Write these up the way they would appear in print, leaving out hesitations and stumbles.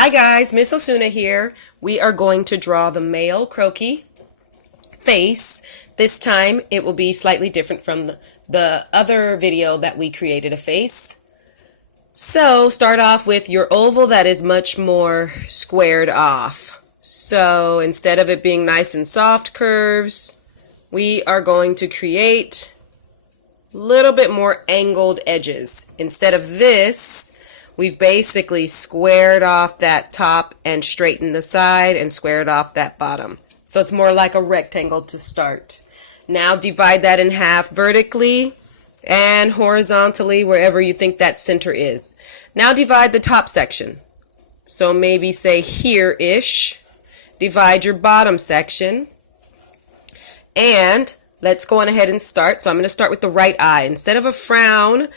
Hi guys, Miss Osuna here. We are going to draw the male Croqui face. This time it will be slightly different from the other video that we created a face. So start off with your oval that is much more squared off. So instead of it being nice and soft curves, we are going to create a little bit more angled edges. Instead of this, we've basically squared off that top and straightened the side and squared off that bottom. So it's more like a rectangle to start. Now divide that in half vertically and horizontally wherever you think that center is. Now divide the top section. So maybe say here-ish. Divide your bottom section. And let's go on ahead and start. So I'm going to start with the right eye. Instead of a frown,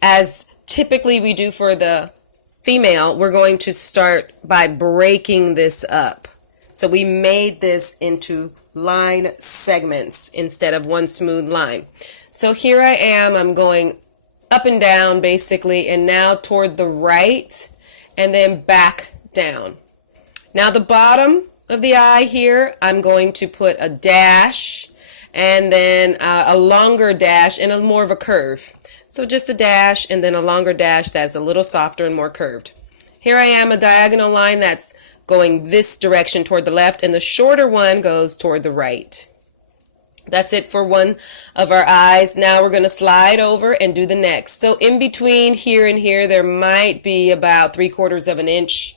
as typically we do for the female, we're going to start by breaking this up. So we made this into line segments instead of one smooth line. So here I am, I'm going up and down basically, and now toward the right and then back down. Now the bottom of the eye here, I'm going to put a dash and then a longer dash and a more of a curve. So just a dash and then a longer dash that's a little softer and more curved. Here I am, a diagonal line that's going this direction toward the left, and the shorter one goes toward the right. That's it for one of our eyes. Now we're going to slide over and do the next. So in between here and here, there might be about 3/4 of an inch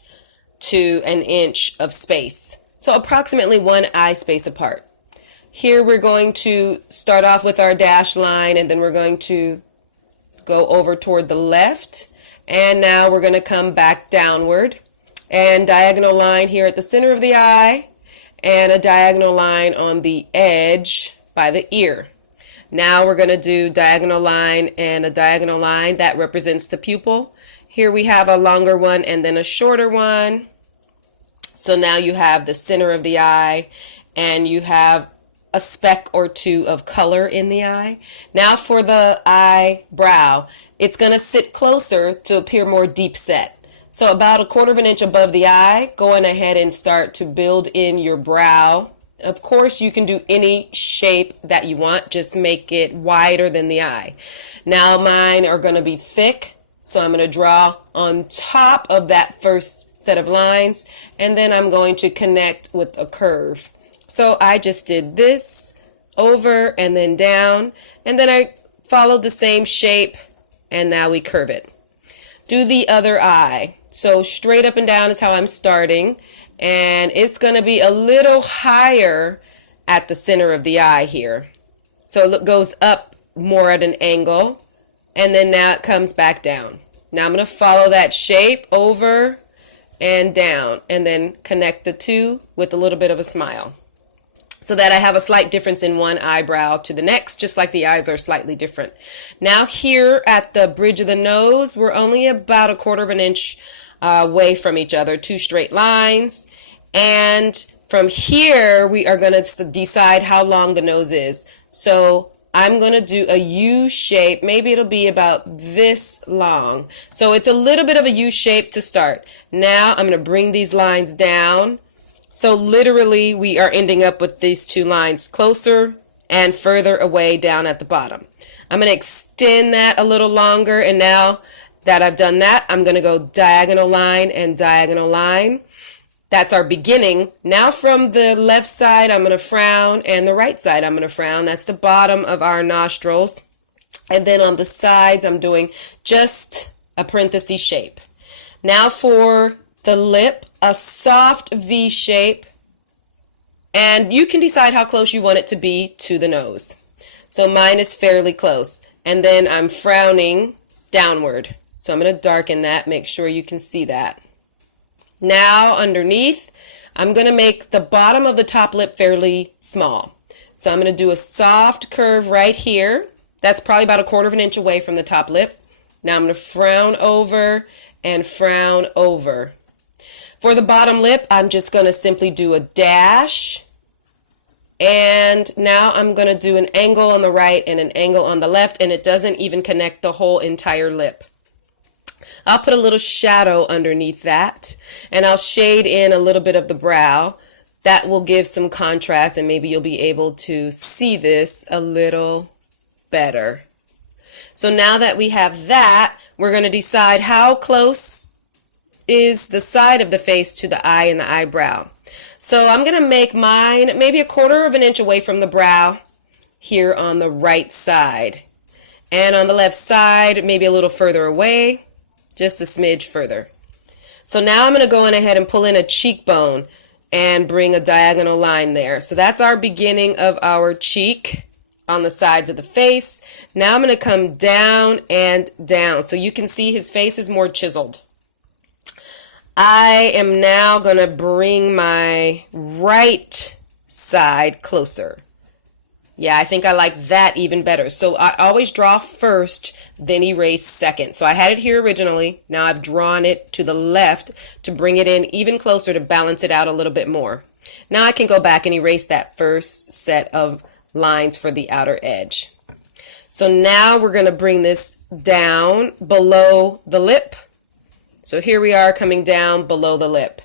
to an inch of space. So approximately one eye space apart. Here we're going to start off with our dash line, and then we're going to go over toward the left, and now we're going to come back downward and diagonal line here at the center of the eye and a diagonal line on the edge by the ear. Now we're going to do diagonal line and a diagonal line that represents the pupil. Here we have a longer one and then a shorter one. So now you have the center of the eye and you have a speck or two of color in the eye. Now for the eyebrow, it's going to sit closer to appear more deep set. So about 1/4 of an inch above the eye, going ahead and start to build in your brow. Of course, you can do any shape that you want, just make it wider than the eye. Now mine are going to be thick, so I'm going to draw on top of that first set of lines, and then I'm going to connect with a curve. So I just did this over and then down, and then I followed the same shape, and now we curve it. Do the other eye. So straight up and down is how I'm starting, and it's going to be a little higher at the center of the eye here. So it goes up more at an angle, and then now it comes back down. Now I'm going to follow that shape over and down, and then connect the two with a little bit of a smile, so that I have a slight difference in one eyebrow to the next, just like the eyes are slightly different. Now here at the bridge of the nose, we're only about 1/4 of an inch away from each other, two straight lines. And from here, we are going to decide how long the nose is. So I'm going to do a U shape. Maybe it'll be about this long. So it's a little bit of a U shape to start. Now I'm going to bring these lines down. So literally we are ending up with these two lines closer and further away down at the bottom. I'm going to extend that a little longer, and now that I've done that, I'm going to go diagonal line and diagonal line. That's our beginning. Now from the left side I'm going to frown, and the right side I'm going to frown. That's the bottom of our nostrils. And then on the sides I'm doing just a parenthesis shape. Now for the lip, a soft V shape, and you can decide how close you want it to be to the nose. So mine is fairly close, and then I'm frowning downward. So I'm going to darken that, make sure you can see that. Now underneath, I'm going to make the bottom of the top lip fairly small. So I'm going to do a soft curve right here. That's probably about 1/4 of an inch away from the top lip. Now I'm going to frown over and frown over. For the bottom lip, I'm just going to simply do a dash, and now I'm going to do an angle on the right and an angle on the left, and it doesn't even connect the whole entire lip. I'll put a little shadow underneath that, and I'll shade in a little bit of the brow. That will give some contrast, and maybe you'll be able to see this a little better. So now that we have that, we're going to decide how close is the side of the face to the eye and the eyebrow. So I'm going to make mine maybe 1/4 of an inch away from the brow here on the right side. And on the left side, maybe a little further away, just a smidge further. So now I'm going to go in ahead and pull in a cheekbone and bring a diagonal line there. So that's our beginning of our cheek on the sides of the face. Now I'm going to come down and down. So you can see his face is more chiseled. I am now going to bring my right side closer. Yeah, I think I like that even better. So I always draw first, then erase second. So I had it here originally. Now I've drawn it to the left to bring it in even closer to balance it out a little bit more. Now I can go back and erase that first set of lines for the outer edge. So now we're going to bring this down below the lip. So here we are coming down below the lip.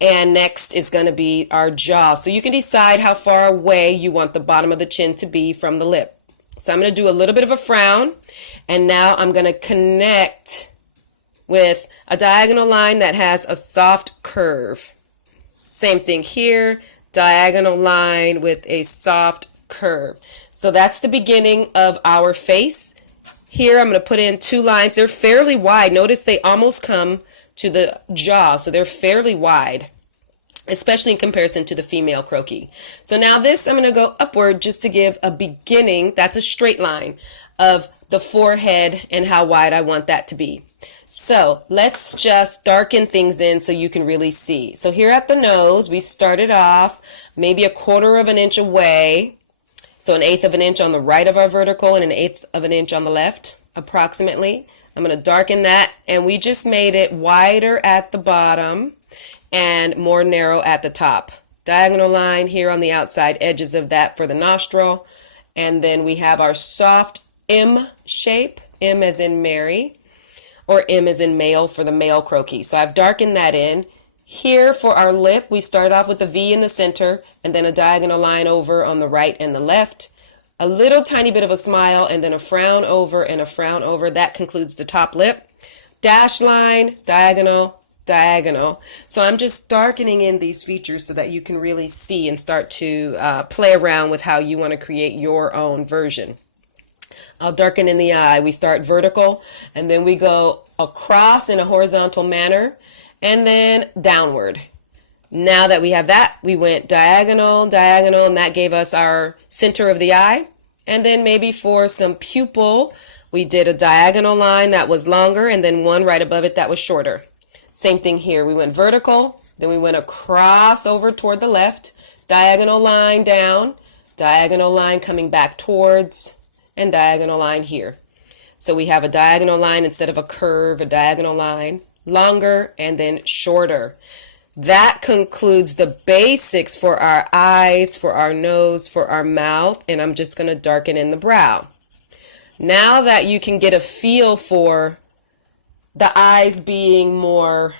And next is going to be our jaw. So you can decide how far away you want the bottom of the chin to be from the lip. So I'm going to do a little bit of a frown. And now I'm going to connect with a diagonal line that has a soft curve. Same thing here, diagonal line with a soft curve. So that's the beginning of our face. Here I'm going to put in 2 lines. They're fairly wide. Notice they almost come to the jaw, so they're fairly wide, especially in comparison to the female Croqui. So now this I'm going to go upward just to give a beginning. That's a straight line of the forehead and how wide I want that to be. So let's just darken things in so you can really see. So here at the nose, we started off maybe 1/4 of an inch away. So 1/8 of an inch on the right of our vertical and 1/8 of an inch on the left, approximately. I'm going to darken that, and we just made it wider at the bottom and more narrow at the top. Diagonal line here on the outside edges of that for the nostril. And then we have our soft M shape, M as in Mary, or M as in male for the male Croqui. So I've darkened that in. Here for our lip, we start off with a V in the center and then a diagonal line over on the right and the left. A little tiny bit of a smile and then a frown over and a frown over. That concludes the top lip. Dash line, diagonal, diagonal. So I'm just darkening in these features so that you can really see and start to play around with how you want to create your own version. I'll darken in the eye. We start vertical and then we go across in a horizontal manner and then downward. Now that we have that, we went diagonal, diagonal, and that gave us our center of the eye. And then maybe for some pupil, we did a diagonal line that was longer and then one right above it that was shorter. Same thing here. We went vertical, then we went across over toward the left, diagonal line down, diagonal line coming back towards, and diagonal line here. So we have a diagonal line instead of a curve, a diagonal line, longer and then shorter. That concludes the basics for our eyes, for our nose, for our mouth, and I'm just going to darken in the brow. Now that you can get a feel for the eyes being more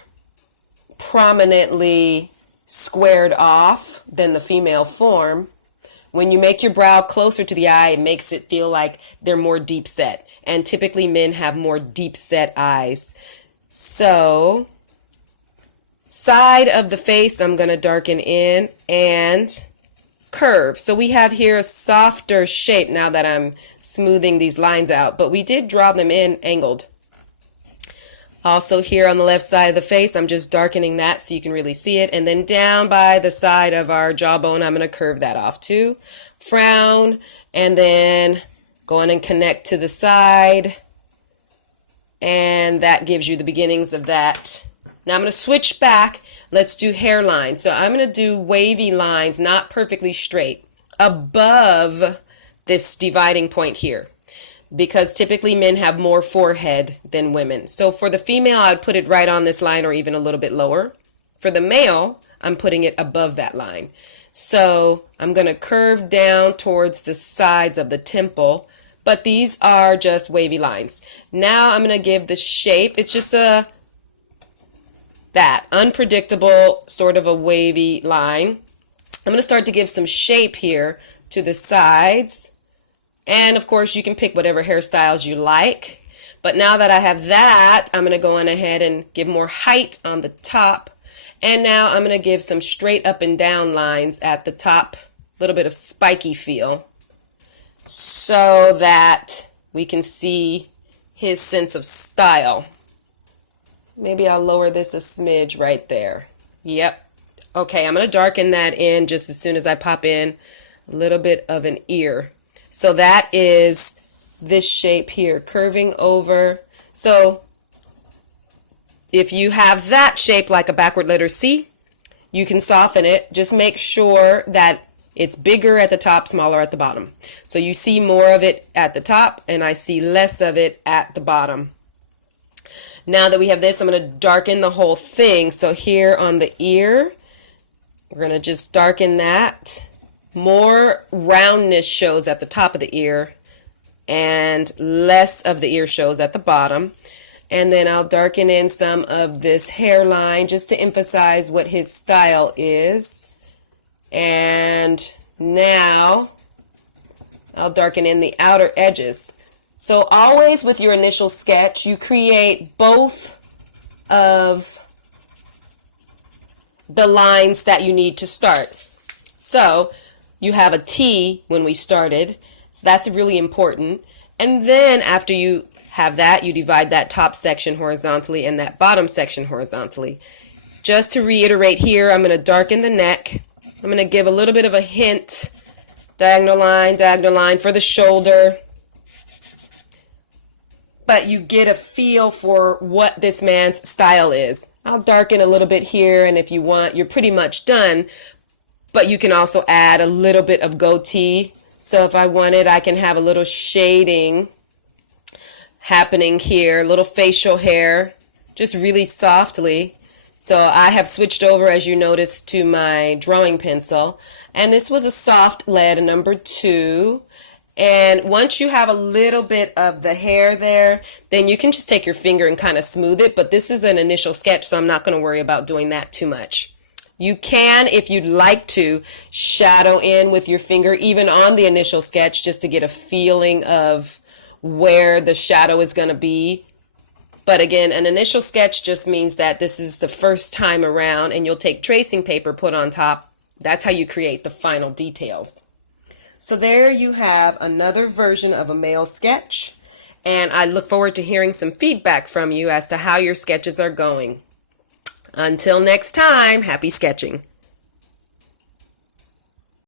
prominently squared off than the female form, when you make your brow closer to the eye, it makes it feel like they're more deep set. And typically men have more deep set eyes. So side of the face, I'm going to darken in and curve. So we have here a softer shape now that I'm smoothing these lines out, but we did draw them in angled. Also here on the left side of the face, I'm just darkening that so you can really see it. And then down by the side of our jawbone, I'm going to curve that off too. Frown, and then go on and connect to the side. And that gives you the beginnings of that. Now I'm going to switch back. Let's do hairline. So I'm going to do wavy lines, not perfectly straight, above this dividing point here, because typically men have more forehead than women. So for the female, I would put it right on this line or even a little bit lower. For the male, I'm putting it above that line. So I'm going to curve down towards the sides of the temple, but these are just wavy lines. Now I'm going to give the shape. It's just that unpredictable sort of a wavy line. I'm going to start to give some shape here to the sides. And of course, you can pick whatever hairstyles you like. But now that I have that, I'm going to go on ahead and give more height on the top. And now I'm going to give some straight up and down lines at the top, a little bit of spiky feel, so that we can see his sense of style. Maybe I'll lower this a smidge right there. Yep. Okay, I'm going to darken that in just as soon as I pop in a little bit of an ear. So that is this shape here, curving over. So if you have that shape like a backward letter C, you can soften it. Just make sure that it's bigger at the top, smaller at the bottom. So you see more of it at the top, and I see less of it at the bottom. Now that we have this, I'm going to darken the whole thing. So here on the ear, we're going to just darken that. More roundness shows at the top of the ear, and less of the ear shows at the bottom. And then I'll darken in some of this hairline just to emphasize what his style is. And now I'll darken in the outer edges. So always with your initial sketch, you create both of the lines that you need to start. So you have a T when we started, so that's really important. And then after you have that, you divide that top section horizontally and that bottom section horizontally. Just to reiterate here, I'm going to darken the neck. I'm going to give a little bit of a hint, diagonal line for the shoulder. But you get a feel for what this man's style is. I'll darken a little bit here, and if you want, you're pretty much done. But you can also add a little bit of goatee. So if I wanted, I can have a little shading happening here, a little facial hair, just really softly. So I have switched over, as you noticed, to my drawing pencil. And this was a soft lead, number 2. And once you have a little bit of the hair there, then you can just take your finger and kind of smooth it. But this is an initial sketch, so I'm not going to worry about doing that too much. You can, if you'd like to, shadow in with your finger, even on the initial sketch, just to get a feeling of where the shadow is going to be. But again, an initial sketch just means that this is the first time around, and you'll take tracing paper, put on top. That's how you create the final details. So there you have another version of a male sketch, and I look forward to hearing some feedback from you as to how your sketches are going. Until next time, happy sketching.